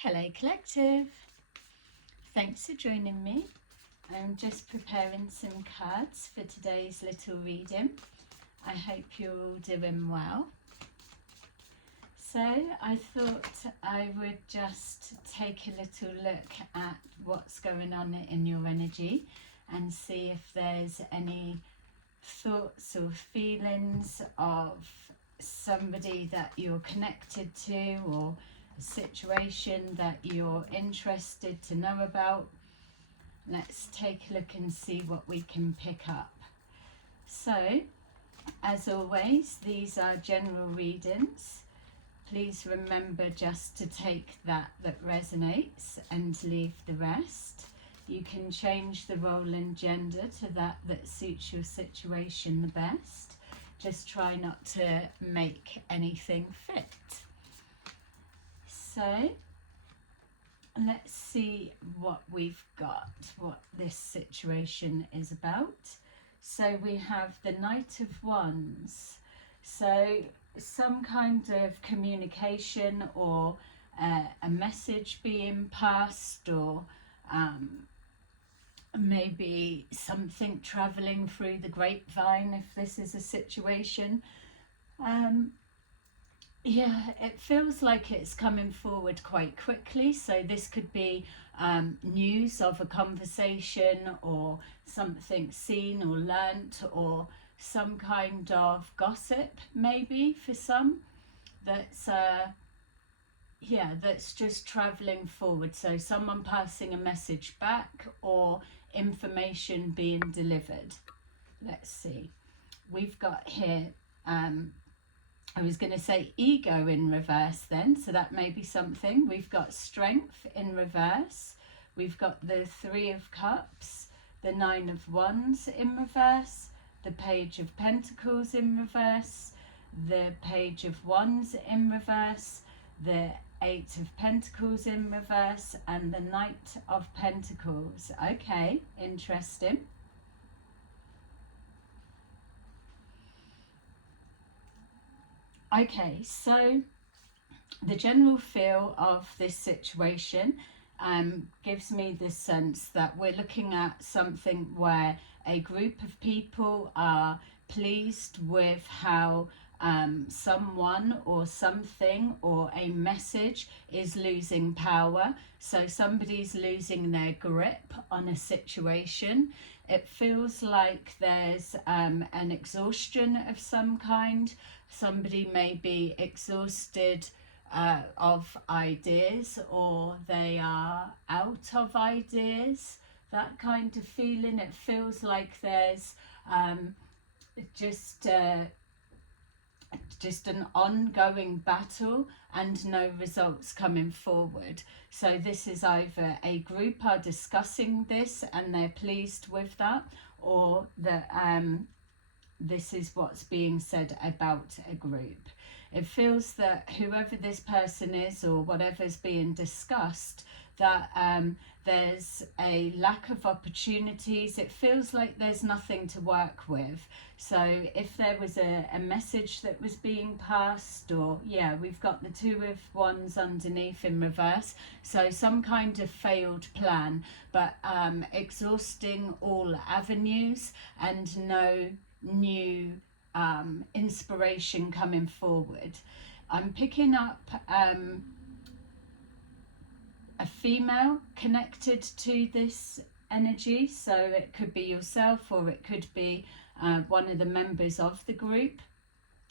Hello Collective, thanks for joining me. I'm just preparing some cards for today's little reading. I hope you're all doing well. So I thought I would just take a little look at what's going on in your energy and see if there's any thoughts or feelings of somebody that you're connected to, or a situation that you're interested to know about. Let's take a look and see what we can pick up. So, as always, these are general readings. Please remember just to take that resonates and leave the rest. You can change the role and gender to that suits your situation the best. Just try not to make anything fit. So let's see what we've got, what this situation is about. So we have the Knight of Wands. So some kind of communication or a message being passed, or maybe something travelling through the grapevine if this is a situation. Yeah, it feels like it's coming forward quite quickly. So this could be news of a conversation, or something seen or learnt, or some kind of gossip maybe for some, that's that's just travelling forward. So someone passing a message back, or information being delivered. Let's see, we've got here I was going to say ego in reverse then, so that may be something. We've got strength in reverse. We've got the Three of Cups, the Nine of Wands in reverse, the Page of Pentacles in reverse, the Page of Wands in reverse, the Eight of Pentacles in reverse, and the Knight of Pentacles. Okay, interesting. Okay, so the general feel of this situation gives me the sense that we're looking at something where a group of people are pleased with how someone or something or a message is losing power. So somebody's losing their grip on a situation. It feels like there's an exhaustion of some kind. Somebody may be exhausted of ideas, or they are out of ideas, that kind of feeling. It feels like there's just an ongoing battle and no results coming forward. So this is either a group are discussing this and they're pleased with that, or that this is what's being said about a group. It feels that whoever this person is, or whatever's being discussed, that there's a lack of opportunities. It feels like there's nothing to work with. So if there was a message that was being passed, or we've got the Two of Wands underneath in reverse. So some kind of failed plan, but exhausting all avenues and no new inspiration coming forward. I'm picking up a female connected to this energy, so it could be yourself, or it could be one of the members of the group.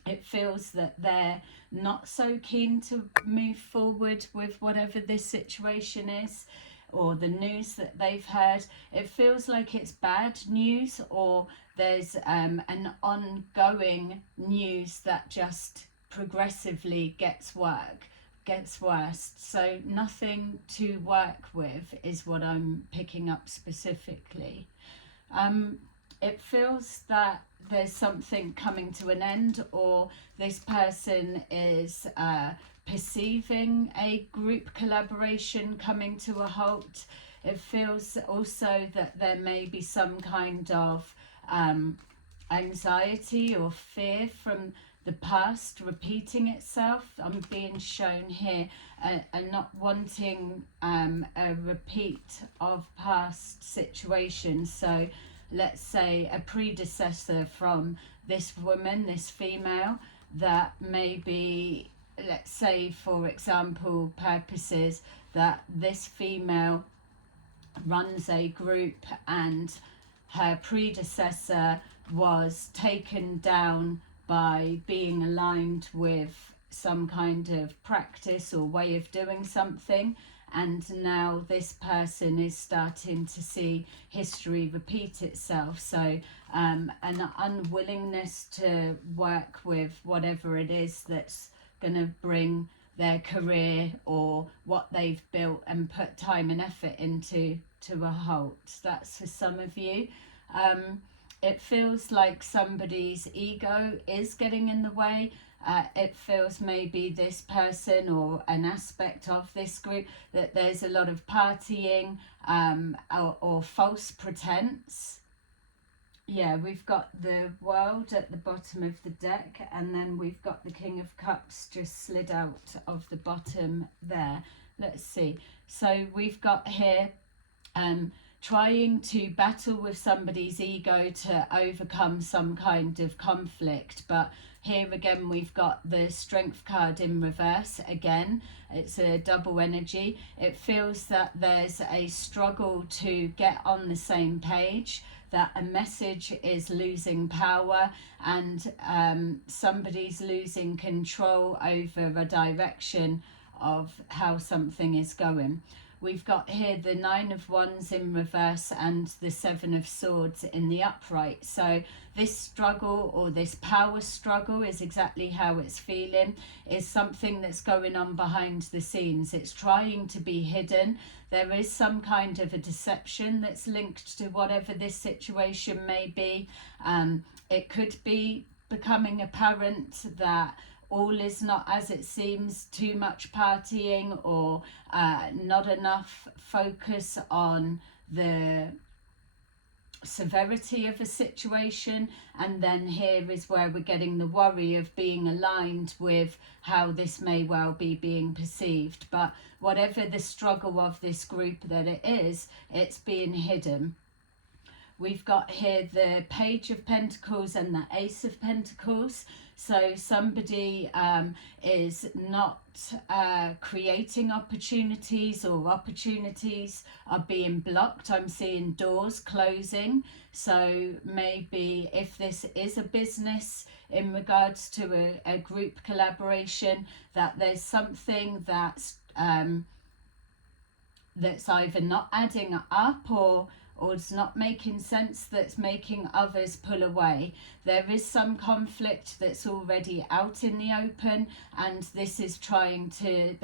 It feels that they're not so keen to move forward with whatever this situation is, or the news that they've heard. It feels like it's bad news, or there's an ongoing news that just progressively gets worse. So nothing to work with is what I'm picking up specifically. It feels that there's something coming to an end, or this person is perceiving a group collaboration coming to a halt. It feels also that there may be some kind of anxiety or fear from the past repeating itself. I'm being shown here and not wanting a repeat of past situations. So let's say a predecessor from this woman, this female, that maybe, let's say for example purposes, that this female runs a group and her predecessor was taken down by being aligned with some kind of practice or way of doing something, and now this person is starting to see history repeat itself. So an unwillingness to work with whatever it is that's going to bring their career or what they've built and put time and effort into to a halt. That's for some of you. It feels like somebody's ego is getting in the way. It feels maybe this person or an aspect of this group that there's a lot of partying or false pretense. Yeah, we've got the World at the bottom of the deck, and then we've got the King of Cups just slid out of the bottom there. Let's see. So we've got here trying to battle with somebody's ego to overcome some kind of conflict, but here again we've got the Strength card in reverse again. It's a double energy. It feels that there's a struggle to get on the same page, that a message is losing power, and somebody's losing control over a direction of how something is going. We've got here the Nine of Wands in reverse and the Seven of Swords in the upright. So this struggle, or this power struggle, is exactly how it's feeling, is something that's going on behind the scenes. It's trying to be hidden. There is some kind of a deception that's linked to whatever this situation may be. It could be becoming apparent that all is not as it seems, too much partying, or not enough focus on the severity of a situation. And then here is where we're getting the worry of being aligned with how this may well be being perceived. But whatever the struggle of this group that it is, it's being hidden. We've got here the Page of Pentacles and the Ace of Pentacles. So somebody is not creating opportunities, or opportunities are being blocked. I'm seeing doors closing. So maybe if this is a business in regards to a group collaboration, that there's something that's either not adding up, or it's not making sense, that's making others pull away. There is some conflict that's already out in the open, and this is trying to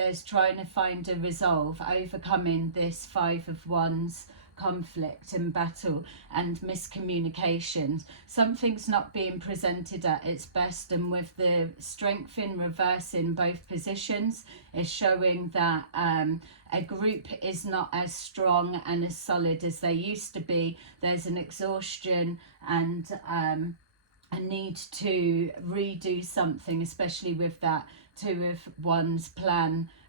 find a resolve, overcoming this Five of Wands conflict and battle and miscommunications. Something's not being presented at its best, and with the Strength in reverse in both positions is showing that a group is not as strong and as solid as they used to be. There's an exhaustion and a need to redo something, especially with that Two of Wands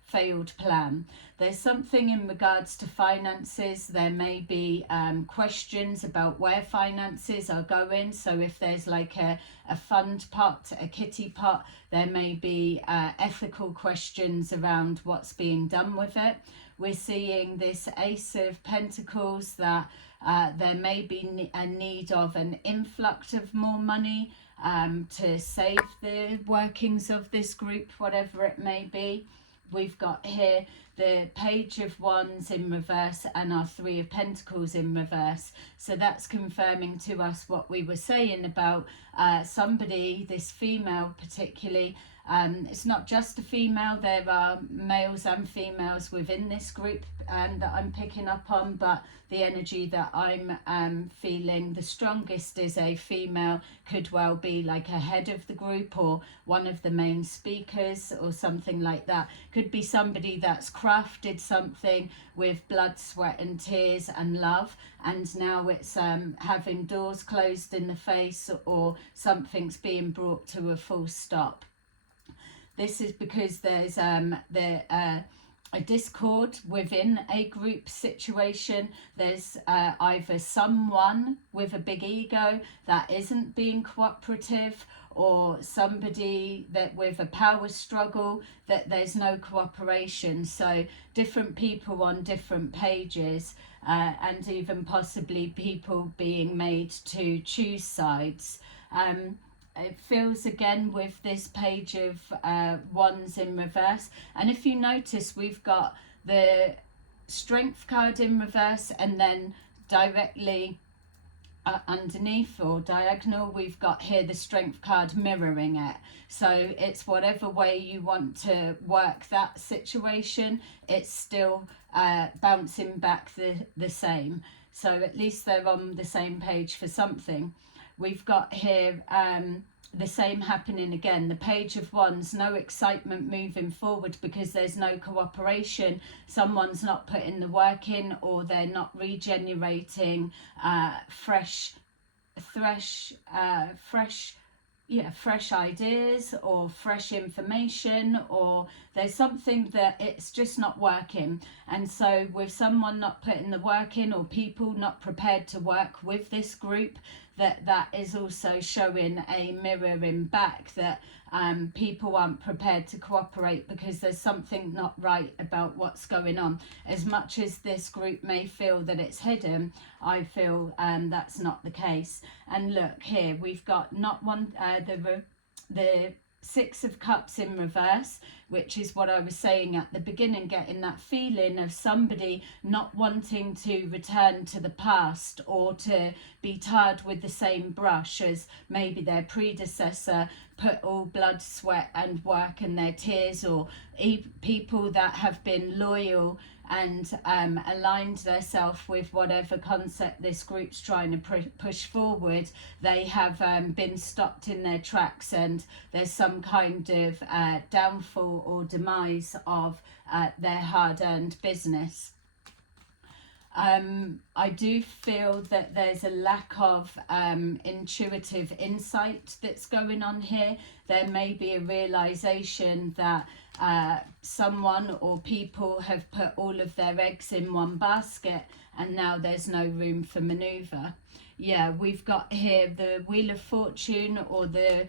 failed plan. There's something in regards to finances. There may be questions about where finances are going. So if there's like a fund pot, a kitty pot, there may be ethical questions around what's being done with it. We're seeing this Ace of Pentacles, that there may be a need of an influx of more money to save the workings of this group, whatever it may be. We've got here the Page of Wands in reverse and our Three of Pentacles in reverse. So that's confirming to us what we were saying about somebody, this female particularly, It's not just a female, there are males and females within this group that I'm picking up on, but the energy that I'm feeling the strongest is a female. Could well be like a head of the group or one of the main speakers or something like that. Could be somebody that's crafted something with blood, sweat and tears and love, and now it's having doors closed in the face, or something's being brought to a full stop. This is because there's a discord within a group situation. There's either someone with a big ego that isn't being cooperative, or somebody that with a power struggle that there's no cooperation. So different people on different pages, and even possibly people being made to choose sides. It feels again with this page of wands in reverse, and if you notice we've got the strength card in reverse, and then directly underneath or diagonal we've got here the strength card mirroring it. So it's whatever way you want to work that situation, it's still bouncing back the same. So at least they're on the same page for something. We've got here the same happening again. The page of wands, no excitement moving forward because there's no cooperation. Someone's not putting the work in, or they're not regenerating fresh ideas or fresh information, or there's something that it's just not working. And so with someone not putting the work in, or people not prepared to work with this group, that is also showing a mirroring back that people aren't prepared to cooperate because there's something not right about what's going on. As much as this group may feel that it's hidden, I feel that's not the case. And look here, we've got not one the Six of Cups in reverse, which is what I was saying at the beginning, getting that feeling of somebody not wanting to return to the past, or to be tarred with the same brush as maybe their predecessor put all blood, sweat and work and their tears, or people that have been loyal and aligned themselves with whatever concept this group's trying to push forward. They have been stopped in their tracks, and there's some kind of downfall or demise of their hard-earned business. I do feel that there's a lack of intuitive insight that's going on here. There may be a realization that someone or people have put all of their eggs in one basket, and now there's no room for maneuver. Yeah, we've got here the Wheel of Fortune, or the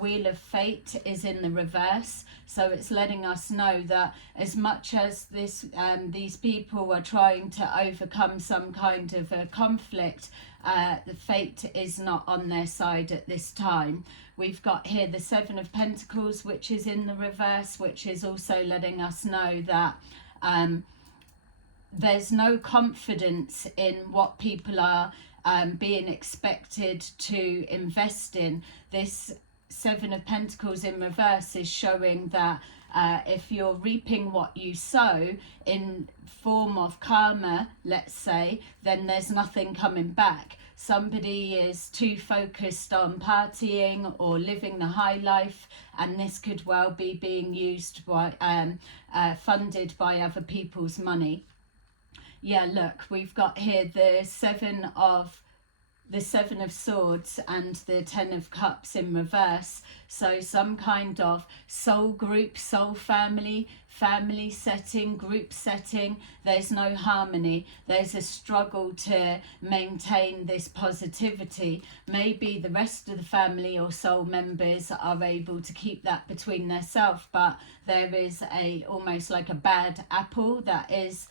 Wheel of Fate is in the reverse. So it's letting us know that as much as these people are trying to overcome some kind of a conflict, the fate is not on their side at this time. We've got here the Seven of Pentacles, which is in the reverse, which is also letting us know that there's no confidence in what people are being expected to invest in. This Seven of Pentacles in reverse is showing that if you're reaping what you sow in form of karma, let's say, then there's nothing coming back. Somebody is too focused on partying or living the high life, and this could well be being used by funded by other people's money. Yeah, look, we've got here the Seven of Swords and the Ten of Cups in reverse. So some kind of soul group, soul family setting, group setting. There's no harmony. There's a struggle to maintain this positivity. Maybe the rest of the family or soul members are able to keep that between themselves, but there is almost like a bad apple that is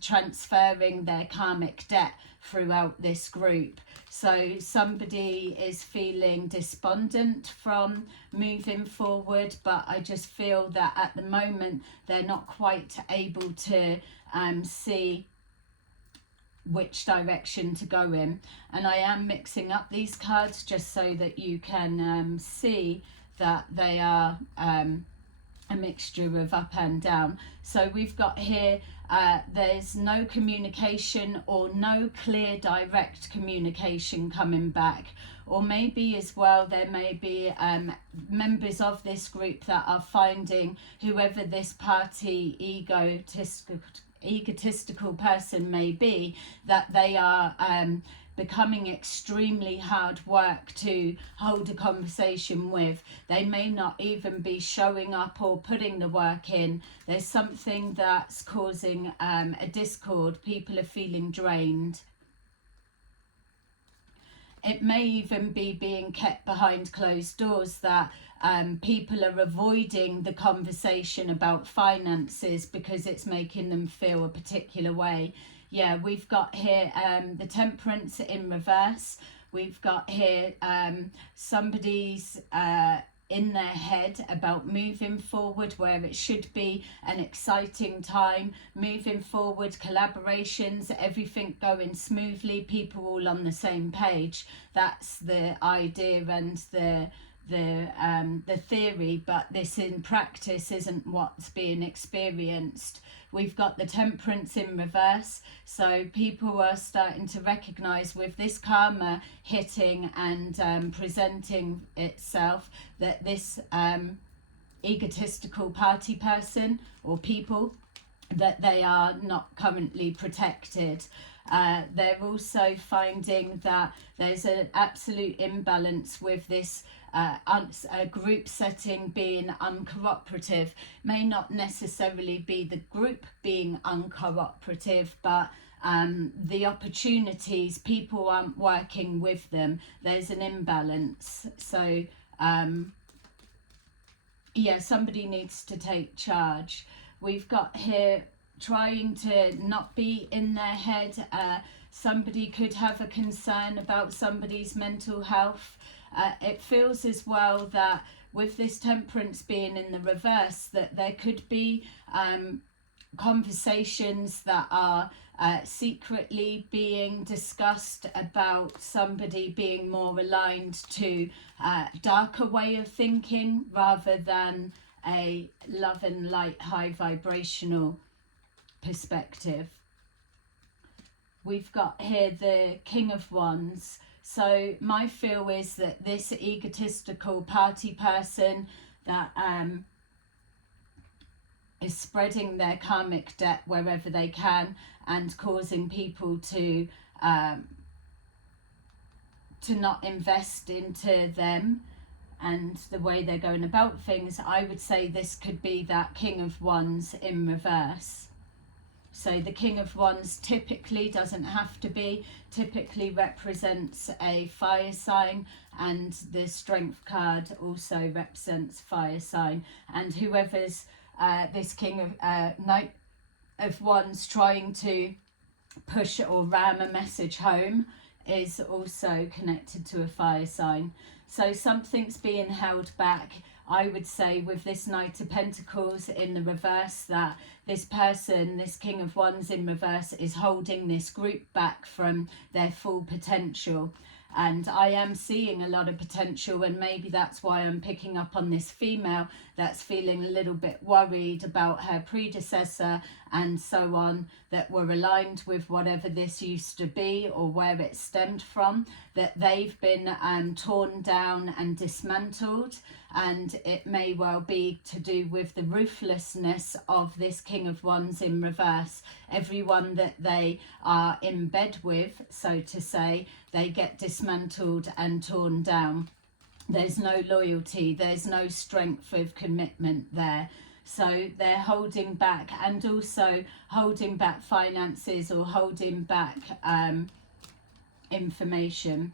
transferring their karmic debt throughout this group. So somebody is feeling despondent from moving forward, but I just feel that at the moment they're not quite able to see which direction to go in. And I am mixing up these cards just so that you can see that they are a mixture of up and down. So we've got here, there's no communication or no clear direct communication coming back. Or maybe as well, there may be members of this group that are finding whoever this party egotistical person may be, that they are becoming extremely hard work to hold a conversation with. They may not even be showing up or putting the work in. There's something that's causing a discord. People are feeling drained. It may even be being kept behind closed doors, that people are avoiding the conversation about finances because it's making them feel a particular way. Yeah, we've got here the Temperance in reverse. We've got here somebody's in their head about moving forward, where it should be an exciting time, moving forward, collaborations, everything going smoothly, people all on the same page. That's the idea and the theory, but this in practice isn't what's being experienced. We've got the Temperance in reverse, so people are starting to recognize with this karma hitting and presenting itself, that this egotistical party person or people, that they are not currently protected. They're also finding that there's an absolute imbalance with this group setting being uncooperative. May not necessarily be the group being uncooperative, but the opportunities, people aren't working with them. There's an imbalance. So yeah, somebody needs to take charge. We've got here trying to not be in their head. Somebody could have a concern about somebody's mental health. It feels as well that with this Temperance being in the reverse, that there could be conversations that are secretly being discussed about somebody being more aligned to a darker way of thinking rather than a love and light, high vibrational perspective. We've got here the King of Wands. So my feel is that this egotistical party person that is spreading their karmic debt wherever they can and causing people to not invest into them and the way they're going about things, I would say this could be that King of Wands in reverse. So the King of Wands typically doesn't have to be, typically represents a fire sign, and the Strength card also represents fire sign. And whoever's this King of Knight of Wands trying to push or ram a message home is also connected to a fire sign. So something's being held back. I would say with this Knight of Pentacles in the reverse, that this person, this King of Wands in reverse, is holding this group back from their full potential. And I am seeing a lot of potential, and maybe that's why I'm picking up on this female that's feeling a little bit worried about her predecessor and so on, that were aligned with whatever this used to be or where it stemmed from, that they've been torn down and dismantled. And it may well be to do with the ruthlessness of this King of Wands in reverse. Everyone that they are in bed with, so to say, they get dismantled and torn down. There's no loyalty, there's no strength of commitment there. So they're holding back, and also holding back finances or holding back information.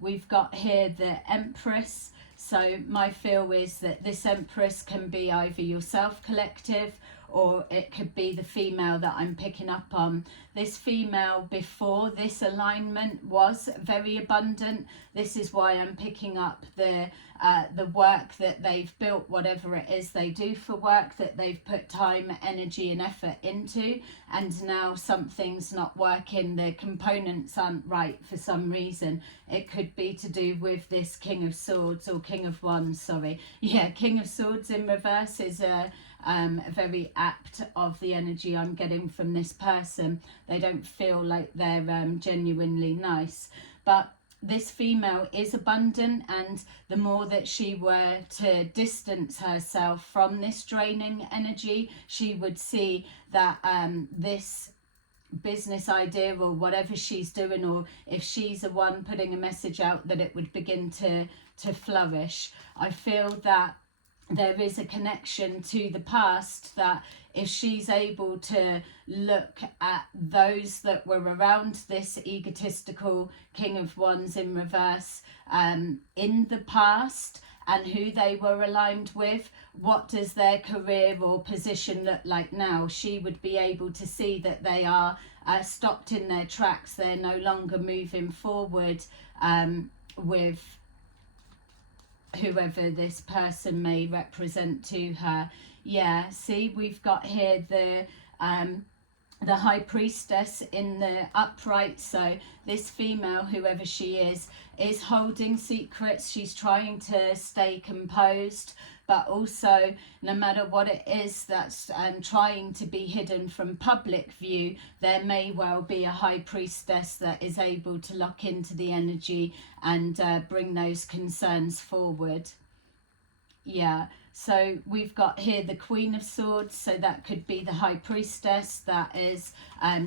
We've got here the Empress. So my feel is that this Empress can be either yourself collective, or it could be the female that I'm picking up on. This female before this alignment was very abundant. This is why I'm picking up the work that they've built, whatever it is they do for work, that they've put time, energy and effort into, and now something's not working, the components aren't right for some reason. It could be to do with this King of Swords, or King of Wands, sorry. Yeah, King of Swords in reverse is a very apt of the energy I'm getting from this person. They don't feel like they're genuinely nice, but this female is abundant, and the more that she were to distance herself from this draining energy, she would see that this business idea or whatever she's doing, or if she's the one putting a message out, that it would begin to flourish. I feel that there is a connection to the past, that if she's able to look at those that were around this egotistical King of Wands in reverse in the past, and who they were aligned with, what does their career or position look like now? She would be able to see that they are stopped in their tracks. They're no longer moving forward with whoever this person may represent to her. Yeah, see, we've got here the High Priestess in the upright. So this female, whoever she is holding secrets. She's trying to stay composed, but also no matter what it is that's trying to be hidden from public view, there may well be a High Priestess that is able to lock into the energy and bring those concerns forward. Yeah, so we've got here the Queen of Swords, so that could be the High Priestess that is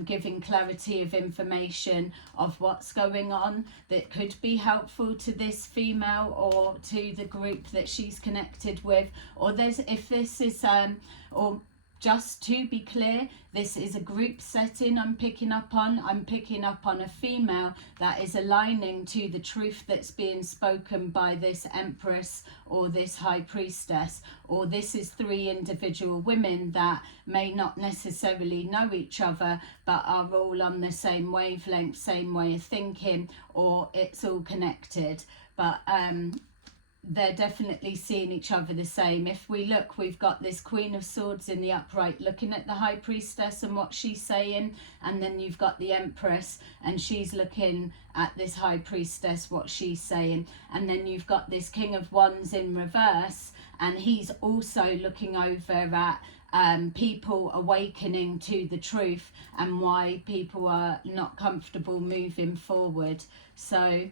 giving clarity of information of what's going on, that could be helpful to this female or to the group that she's connected with. Or if this is or just to be clear, this is a group setting I'm picking up on. I'm picking up on a female that is aligning to the truth that's being spoken by this Empress or this High Priestess. Or this is 3 individual women that may not necessarily know each other, but are all on the same wavelength, same way of thinking, or it's all connected. But they're definitely seeing each other the same. If we look, we've got this Queen of Swords in the upright looking at the High Priestess and what she's saying, and then you've got the Empress and she's looking at this High Priestess, what she's saying, and then you've got this King of Wands in reverse, and he's also looking over at people awakening to the truth and why people are not comfortable moving forward. So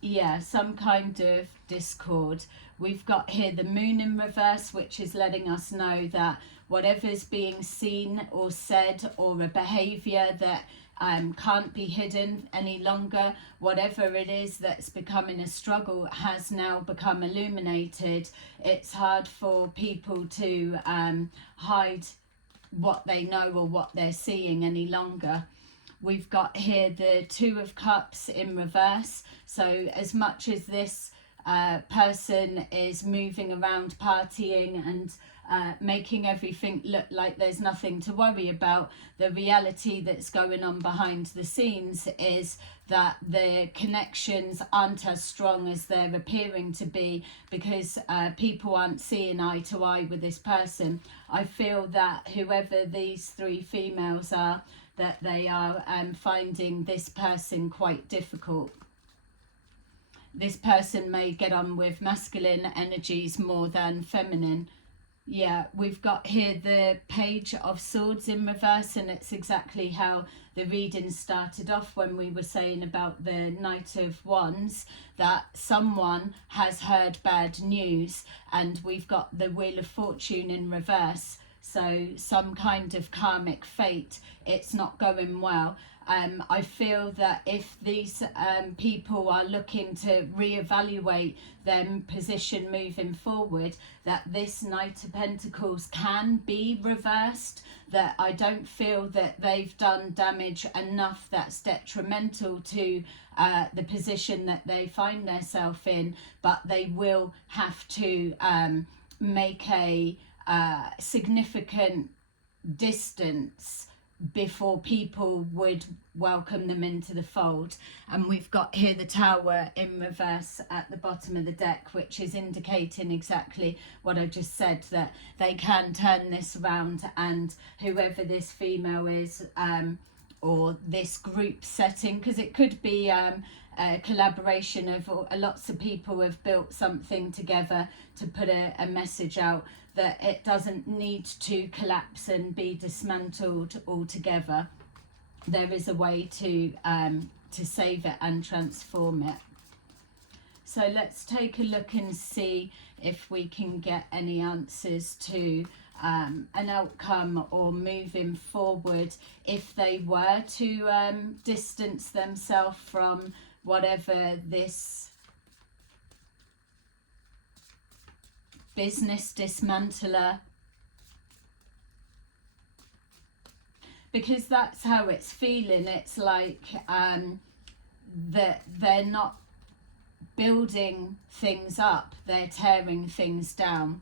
yeah, some kind of discord. We've got here the Moon in reverse, which is letting us know that whatever's being seen or said, or a behavior that can't be hidden any longer, whatever it is that's becoming a struggle has now become illuminated. It's hard for people to hide what they know or what they're seeing any longer. We've got here the Two of Cups in reverse. So as much as this person is moving around partying and making everything look like there's nothing to worry about, the reality that's going on behind the scenes is that the connections aren't as strong as they're appearing to be, because people aren't seeing eye to eye with this person. I feel that whoever these 3 females are, that they are finding this person quite difficult. This person may get on with masculine energies more than feminine. Yeah, we've got here the Page of Swords in reverse, and it's exactly how the reading started off when we were saying about the Knight of Wands, that someone has heard bad news, and we've got the Wheel of Fortune in reverse. So some kind of karmic fate, it's not going well. I feel that if these people are looking to reevaluate their position moving forward, that this Knight of Pentacles can be reversed, that I don't feel that they've done damage enough that's detrimental to the position that they find themselves in, but they will have to make a significant distance before people would welcome them into the fold. And we've got here the Tower in reverse at the bottom of the deck, which is indicating exactly what I just said, that they can turn this around, and whoever this female is, or this group setting, because it could be a collaboration of lots of people have built something together to put a message out, that it doesn't need to collapse and be dismantled altogether. There is a way to save it and transform it. So let's take a look and see if we can get any answers to an outcome or moving forward if they were to distance themselves from whatever this business dismantler, because that's how it's feeling. It's like that they're not building things up, they're tearing things down.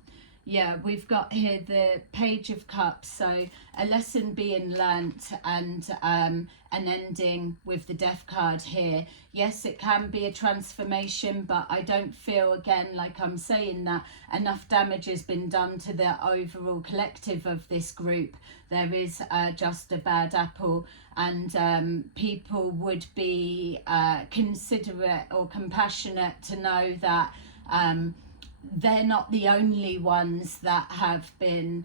Yeah, we've got here the Page of Cups, so a lesson being learnt, and an ending with the Death card here. Yes, it can be a transformation, but I don't feel, again, like I'm saying, that enough damage has been done to the overall collective of this group. There is just a bad apple, and people would be considerate or compassionate to know that they're not the only ones that have been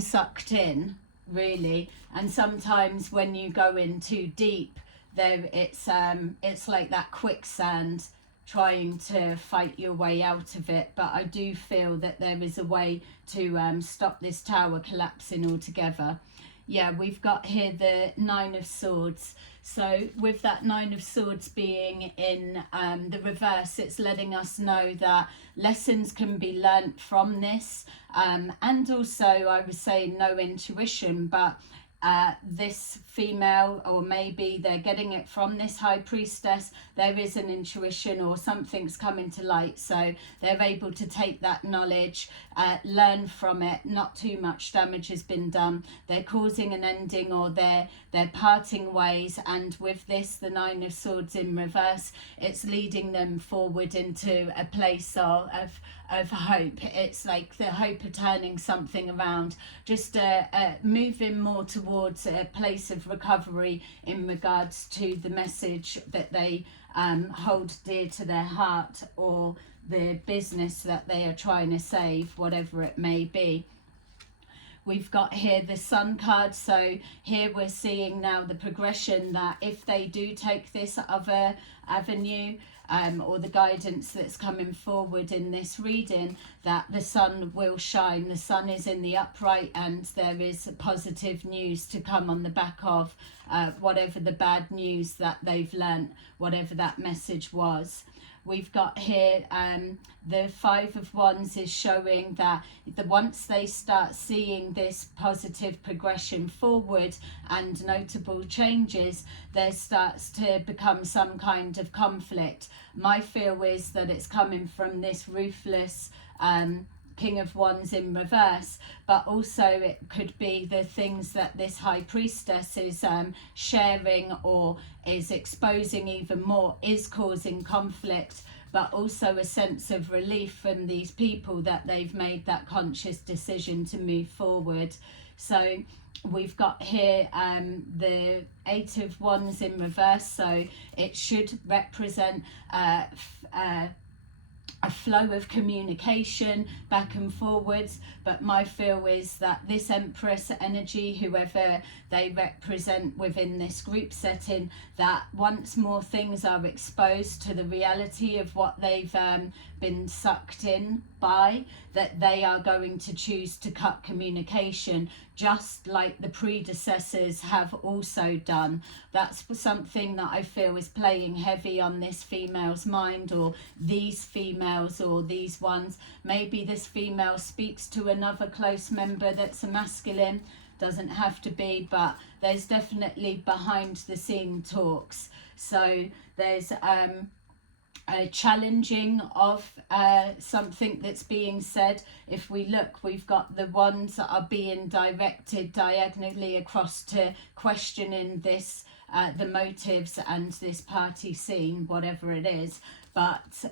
sucked in, really. And sometimes when you go in too deep, there it's like that quicksand, trying to fight your way out of it. But I do feel that there is a way to stop this tower collapsing altogether. Yeah, we've got here the Nine of Swords. So with that Nine of Swords being in the reverse, it's letting us know that lessons can be learnt from this. And also, I was saying no intuition, but this female, or maybe they're getting it from this High Priestess, there is an intuition or something's coming to light, so they're able to take that knowledge, learn from it. Not too much damage has been done, they're causing an ending, or they're parting ways. And with this, the Nine of Swords in reverse, it's leading them forward into a place of hope. It's like the hope of turning something around, just moving more towards a place of recovery in regards to the message that they hold dear to their heart, or the business that they are trying to save, whatever it may be. We've got here the Sun card, so here we're seeing now the progression, that if they do take this other avenue, or the guidance that's coming forward in this reading, that the sun will shine. The sun is in the upright, and there is positive news to come on the back of whatever the bad news that they've learnt, whatever that message was. We've got here the Five of Wands is showing that once they start seeing this positive progression forward and notable changes, there starts to become some kind of conflict. My feel is that it's coming from this ruthless King of Wands in reverse, but also it could be the things that this High Priestess is sharing or is exposing even more is causing conflict, but also a sense of relief from these people that they've made that conscious decision to move forward. So we've got here the Eight of Wands in reverse, so it should represent a flow of communication back and forwards. But my feel is that this Empress energy, whoever they represent within this group setting, that once more things are exposed to the reality of what they've been sucked in by, that they are going to choose to cut communication, just like the predecessors have also done. That's something that I feel is playing heavy on this female's mind, or these females, or these ones. Maybe this female speaks to another close member that's a masculine, doesn't have to be, but there's definitely behind the scene talks. So there's challenging of something that's being said. If we look, we've got the ones that are being directed diagonally across to questioning this, the motives and this party scene, whatever it is. But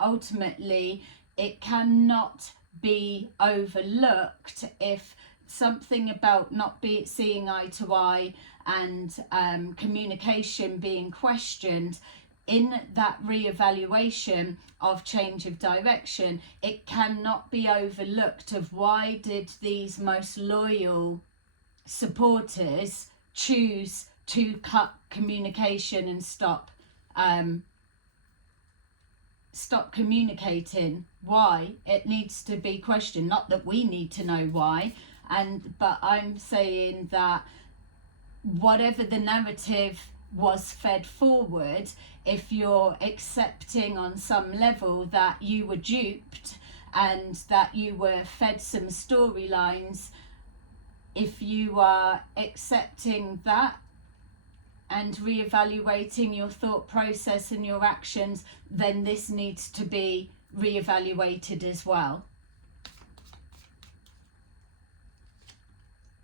ultimately, it cannot be overlooked if something about not seeing eye to eye and communication being questioned in that re-evaluation of change of direction. It cannot be overlooked of why did these most loyal supporters choose to cut communication and stop communicating. Why? It needs to be questioned. Not that we need to know why, but I'm saying that whatever the narrative was fed forward, if you're accepting on some level that you were duped and that you were fed some storylines, if you are accepting that and reevaluating your thought process and your actions, then this needs to be reevaluated as well.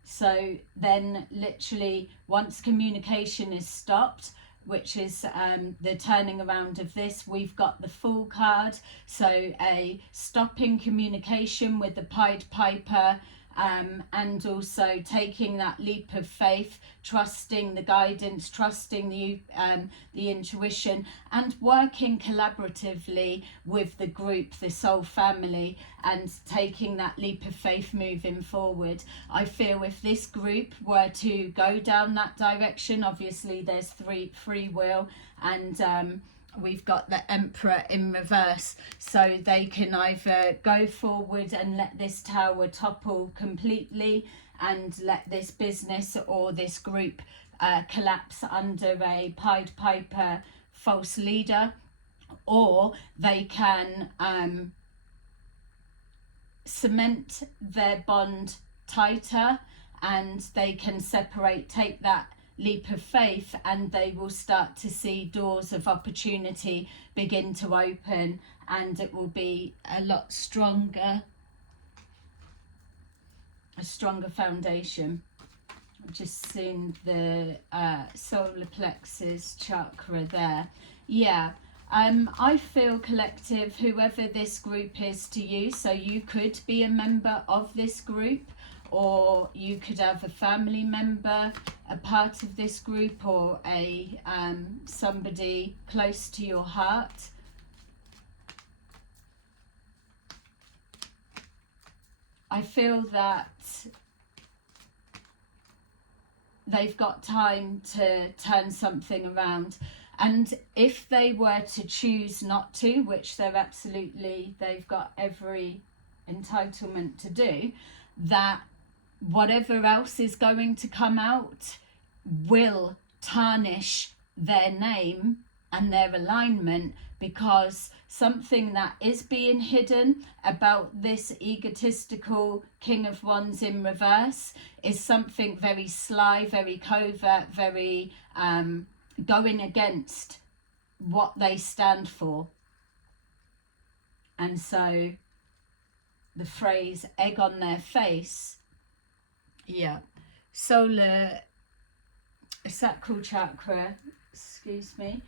So then literally once communication is stopped, which is the turning around of this, we've got the Fool card. So a stopping communication with the Pied Piper, and also taking that leap of faith, trusting the guidance, trusting the intuition, and working collaboratively with the group, the soul family, and taking that leap of faith moving forward. I feel if this group were to go down that direction, obviously there's free will, and we've got the Emperor in reverse, so they can either go forward and let this tower topple completely and let this business or this group collapse under a Pied Piper false leader, or they can cement their bond tighter and they can separate, take that leap of faith, and they will start to see doors of opportunity begin to open, and it will be a lot stronger, a stronger foundation. I've just seen the solar plexus chakra there. Yeah, I feel collective, whoever this group is to you, so you could be a member of this group, or you could have a family member, a part of this group, or a somebody close to your heart. I feel that they've got time to turn something around, and if they were to choose not to, which they've got every entitlement to do, that whatever else is going to come out will tarnish their name and their alignment, because something that is being hidden about this egotistical King of Wands in reverse is something very sly, very covert, very going against what they stand for. And so the phrase egg on their face, yeah, solar sacral chakra, excuse me,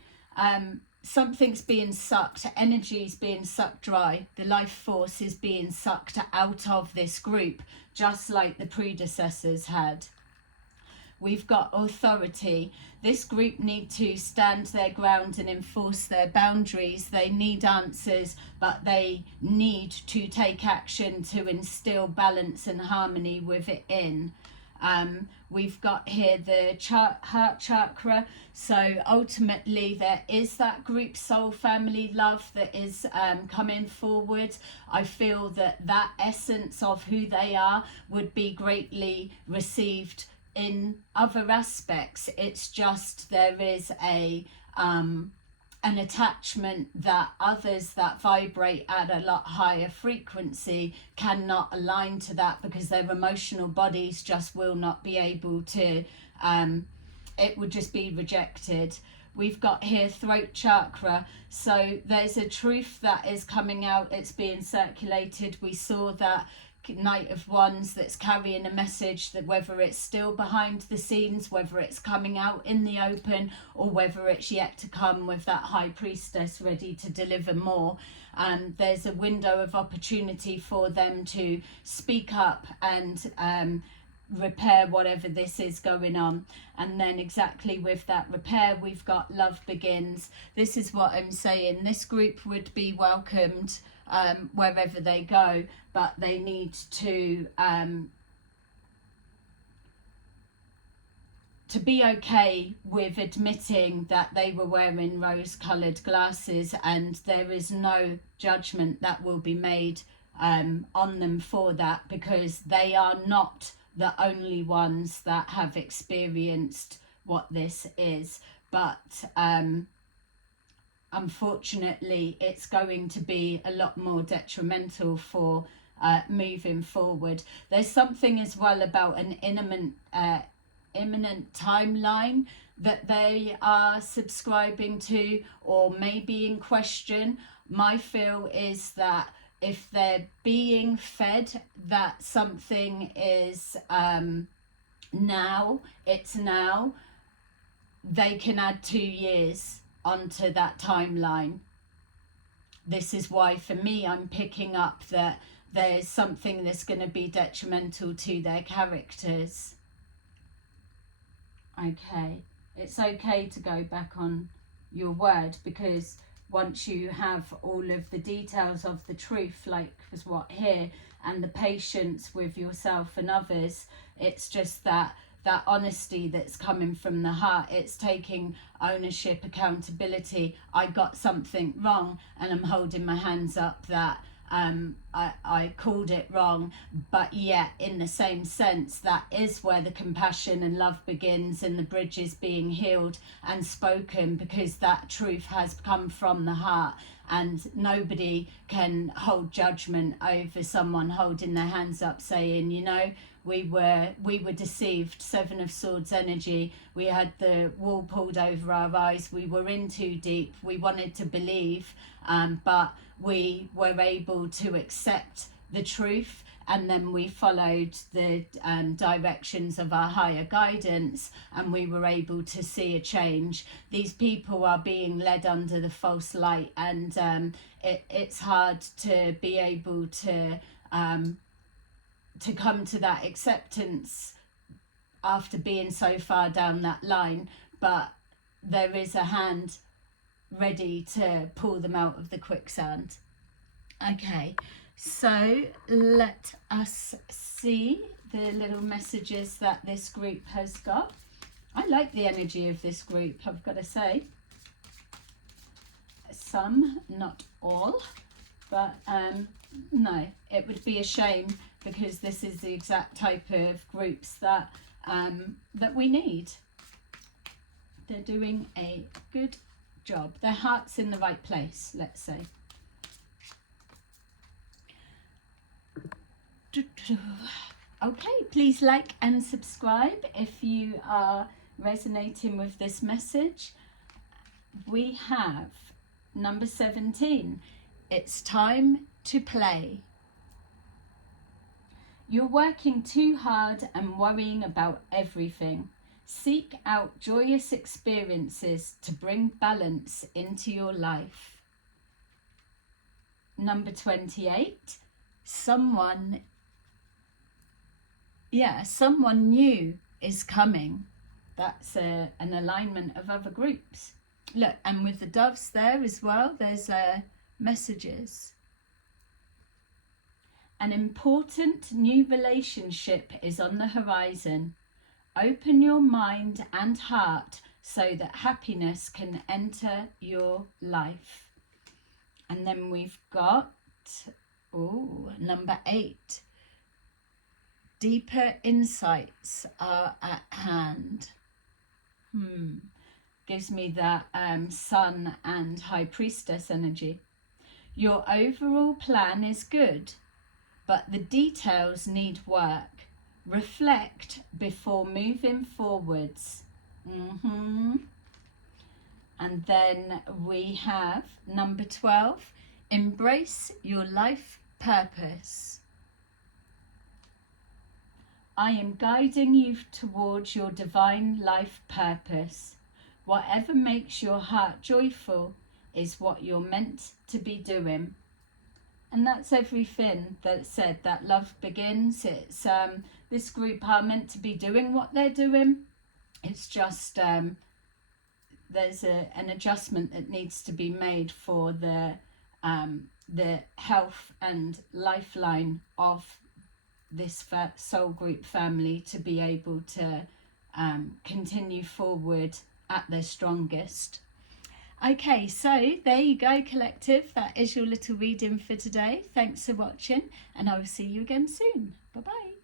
something's being sucked, energy's being sucked dry, the life force is being sucked out of this group, just like the predecessors had. We've got authority. This group need to stand their ground and enforce their boundaries. They need answers, but they need to take action to instill balance and harmony within. We've got here the heart chakra. So ultimately there is that group soul family love that is coming forward. I feel that that essence of who they are would be greatly received in other aspects. It's just there is an attachment that others that vibrate at a lot higher frequency cannot align to that, because their emotional bodies just will not be able to, it would just be rejected. we've got here throat chakra. So there's a truth that is coming out, it's being circulated. We saw that Knight of Wands that's carrying a message, that whether it's still behind the scenes, whether it's coming out in the open, or whether it's yet to come with that High Priestess ready to deliver more. There's a window of opportunity for them to speak up and repair whatever this is going on. And then exactly with that repair, we've got love begins. This is what I'm saying. This group would be welcomed wherever they go, but they need to be okay with admitting that they were wearing rose-coloured glasses, and there is no judgment that will be made on them for that, because they are not the only ones that have experienced what this is. But unfortunately, it's going to be a lot more detrimental for moving forward. There's something as well about an imminent timeline that they are subscribing to, or maybe in question. My feel is that if they're being fed that something is now, it's now, they can add 2 years onto that timeline. This is why for me I'm picking up that there's something that's going to be detrimental to their characters. Okay, it's okay to go back on your word, because once you have all of the details of the truth, like was what here, and the patience with yourself and others, it's just that honesty that's coming from the heart. It's taking ownership, accountability. I got something wrong and I'm holding my hands up that I called it wrong, but yet in the same sense, that is where the compassion and love begins, and the bridge is being healed and spoken, because that truth has come from the heart, and nobody can hold judgment over someone holding their hands up saying, you know, we were deceived. 7 of Swords energy. We had the wool pulled over our eyes. We were in too deep. We wanted to believe, but we were able to accept the truth, and then we followed the directions of our higher guidance, and we were able to see a change. These people are being led under the false light, and it's hard to be able to come to that acceptance after being so far down that line, but there is a hand ready to pull them out of the quicksand. Okay, so let us see the little messages that this group has got. I like the energy of this group, I've got to say. Some, not all, but no, it would be a shame, because this is the exact type of groups that that we need. They're doing a good job. Their heart's in the right place, let's say. Okay, please like and subscribe if you are resonating with this message. We have number 17. It's time to play. You're working too hard and worrying about everything. Seek out joyous experiences to bring balance into your life. Number 28. Someone new is coming. That's an alignment of other groups. Look, and with the doves there as well, there's messages. An important new relationship is on the horizon. Open your mind and heart so that happiness can enter your life. And then we've got, number 8. Deeper insights are at hand. Gives me that Sun and High Priestess energy. Your overall plan is good, but the details need work. Reflect before moving forwards. And then we have number 12, embrace your life purpose. I am guiding you towards your divine life purpose. Whatever makes your heart joyful is what you're meant to be doing. And that's everything that's said, that love begins. It's this group are meant to be doing what they're doing. It's just there's an adjustment that needs to be made for the health and lifeline of this soul group family to be able to continue forward at their strongest. Okay, so there you go, collective. That is your little reading for today. Thanks for watching, and I will see you again soon. Bye bye.